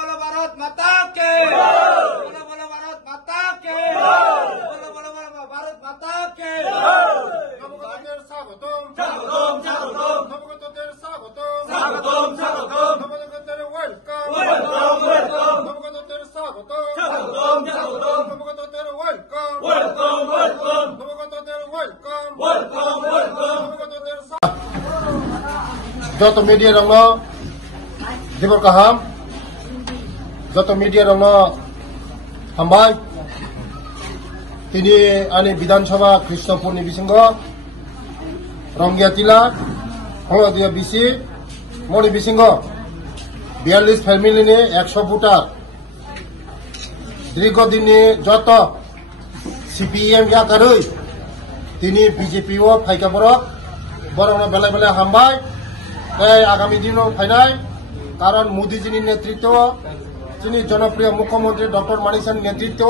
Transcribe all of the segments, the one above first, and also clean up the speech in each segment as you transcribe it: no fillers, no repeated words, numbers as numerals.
बोलो भारत माता के, बोलो बोलो भारत माता के, बोलो बोलो भारत माता के। নবগতদের স্বাগতম স্বাগতম স্বাগতম নবগতদের স্বাগতম স্বাগতম স্বাগতম নবগতদের ওয়েলকাম ওয়েলকাম ওয়েলকাম নবগতদের স্বাগতম স্বাগতম স্বাগতম নবগতদের ওয়েলকাম ওয়েলকাম ওয়েলকাম নবগতদের ওয়েলকাম ওয়েলকাম ওয়েলকাম নবগতদের যত মিডিয়া রং দিবর কাহাম যত মিডিয়া রং হামবাই তিনি আনি বিধানসভা খ্রিস্টপুরনি বিসঙ্গ রঙ্গিয়া টিলা হলদিয়া বিসি মনি বিসঙ্গ 42 ফ্যামিলিনি 100 ভোটার দীর্ঘদিননি যত সিপিএম ইয়াকারই তিনি বিজেপি ও ফাইকা বরং বেলায় বেলায় হামবাই তাই আগামী দিনও ফাইনাই কারণ মোদীজির নেতৃত্ব তিনি জনপ্রিয় মুখ্যমন্ত্রী ডক্টর মানিক সাহার নেতৃত্ব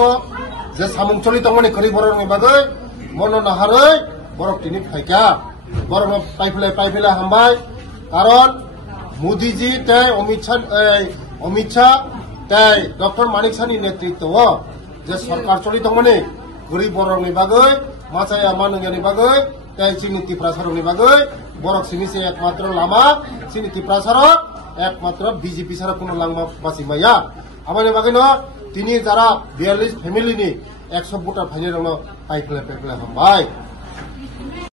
যে সামুংচলিত মনে করি বরং বাগৈ মন নাহারৈ বরক তিনি ফাইকা বরং পাইফেলাই হামবাই কারণ মোদীজি তাই অমিত শাহ তাই ডক্টর মানিক সাহানি নেতৃত্ব যে সরকার চলিত মনে গরিব বরংনি বাগৈ মাছায়া মানুষনি বাগৈ তাই চিনি প্রচারনি বাগৈ বরক চিনিছে একমাত্র লামা চিনি প্রচারক একমাত্র বিজেপি ছাড়া কোনো লামা বাঁচি মাইয়া আমার বাকি তিনি যারা 42 ফ্যামিলিনি 100 ভোটার ফাইনাল পাইফেলাই হামবাই।